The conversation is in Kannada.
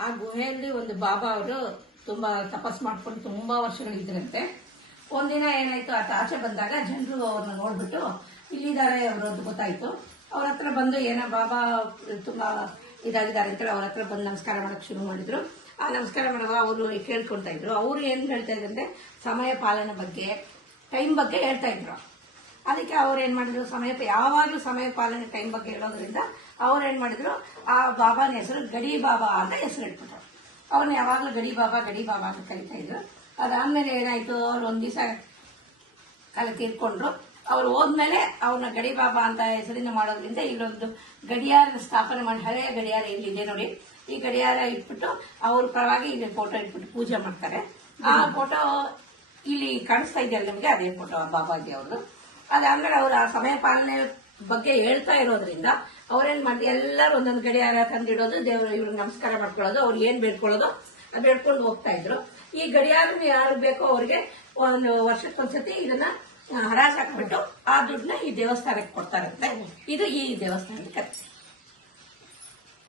ಆ ಗುಹೆಯಲ್ಲಿ ಒಂದು ಬಾಬಾ ಅವರು ತುಂಬಾ ತಪಸ್ ಮಾಡ್ಕೊಂಡು ತುಂಬಾ ವರ್ಷಗಳಿದ್ರಂತೆ. ಒಂದಿನ ಏನಾಯ್ತು, ಆತ ಆಚೆ ಬಂದಾಗ ಜನರು ಅವ್ರನ್ನ ನೋಡ್ಬಿಟ್ಟು, ಇಲ್ಲಿದ್ದಾರೆ ಅವರು ಅಂತ ಗೊತ್ತಾಯ್ತು. ಅವ್ರ ಹತ್ರ ಬಂದು, ಏನೋ ಬಾಬಾ ತುಂಬಾ ಇದಾಗಿದ್ದಾರೆ ಅಂತೇಳಿ ಅವ್ರ ಹತ್ರ ಬಂದು ನಮಸ್ಕಾರ ಮಾಡಕ್ ಶುರು ಮಾಡಿದ್ರು. ಆ ನಮಸ್ಕಾರ ಮಾಡುವಾಗ ಅವರು ಕೇಳ್ಕೊಳ್ತಾ ಇದ್ರು. ಅವ್ರು ಏನ್ ಹೇಳ್ತಾ ಇದ್ರಂದ್ರೆ ಸಮಯ ಪಾಲನೆ ಬಗ್ಗೆ ಟೈಮ್ ಬಗ್ಗೆ ಹೇಳ್ತಾ ಇದ್ರು. ಅದಕ್ಕೆ ಅವ್ರು ಏನ್ ಮಾಡಿದ್ರು ಸಮಯ ಯಾವಾಗ್ಲೂ ಸಮಯ ಪಾಲನೆ ಟೈಮ್ ಬಗ್ಗೆ ಹೇಳೋದ್ರಿಂದ ಅವ್ರು ಏನ್ ಮಾಡಿದ್ರು ಆ ಬಾಬಾನ ಹೆಸರು ಗಡಿ ಬಾಬಾ ಅಂತ ಹೆಸರು ಇಟ್ಬಿಟ್ರು. ಅವ್ರನ್ನ ಯಾವಾಗ್ಲೂ ಗಡಿ ಬಾಬಾ ಗಡಿ ಬಾಬಾ ಅಂತ ಕರಿತಾ ಇದ್ರು. ಅದಾದ್ಮೇಲೆ ಏನಾಯ್ತು ಅವ್ರು ಒಂದ್ ದಿವಸ ಕಾಲ ತೀರ್ಕೊಂಡ್ರು. ಅವ್ರು ಹೋದ್ಮೇಲೆ ಅವ್ರನ್ನ ಗಡಿ ಬಾಬಾ ಅಂತ ಹೆಸರಿನ ಮಾಡೋದ್ರಿಂದ ಇಲ್ಲೊಂದು ಗಡಿಯಾರ ಸ್ಥಾಪನೆ ಮಾಡಿ ಹಳೆಯ ಗಡಿಯಾರ ಇಲ್ಲಿದೆ ನೋಡಿ. ಈ ಗಡಿಯಾರ ಇಟ್ಬಿಟ್ಟು ಅವ್ರ ಪರವಾಗಿ ಇಲ್ಲಿ ಫೋಟೋ ಇಟ್ಬಿಟ್ಟು ಪೂಜೆ ಮಾಡ್ತಾರೆ. ಆ ಫೋಟೋ ಇಲ್ಲಿ ಕಾಣಿಸ್ತಾ ಇದೆಯಲ್ಲ ನಿಮಗೆ? ಅದೇ ಫೋಟೋ ಬಾಬಾಜಿ ಅವ್ರದ್ದು ಅದಾದ್ಮೇಲೆ ಅವ್ರ ಆ ಸಮಯ ಪಾಲನೆ ಬಗ್ಗೆ ಹೇಳ್ತಾ ಇರೋದ್ರಿಂದ ಅವ್ರೇನ್ ಮಾಡಿ ಎಲ್ಲರೂ ಒಂದೊಂದು ಗಡಿಯಾರ ತಂದಿಡೋದು, ದೇವ್ರ ಇವ್ರಿಗೆ ನಮಸ್ಕಾರ ಮಾಡ್ಕೊಳ್ಳೋದು ಅವ್ರು ಏನ್ ಬೇಡ್ಕೊಳ್ಳೋದು ಅದು ಬೇಡ್ಕೊಂಡು ಹೋಗ್ತಾ ಇದ್ರು. ಈ ಗಡಿಯಾರ ಯಾರು ಬೇಕೋ ಅವ್ರಿಗೆ ಒಂದು ವರ್ಷಕ್ಕೊಂದ್ಸತಿ ಇದನ್ನ ಹರಾಜ್ ಹಾಕ್ಬಿಟ್ಟು ಆ ದುಡ್ಡನ್ನ ಈ ದೇವಸ್ಥಾನಕ್ಕೆ ಕೊಡ್ತಾರಂತೆ. ಇದು ಈ ದೇವಸ್ಥಾನದ ಕಥೆ.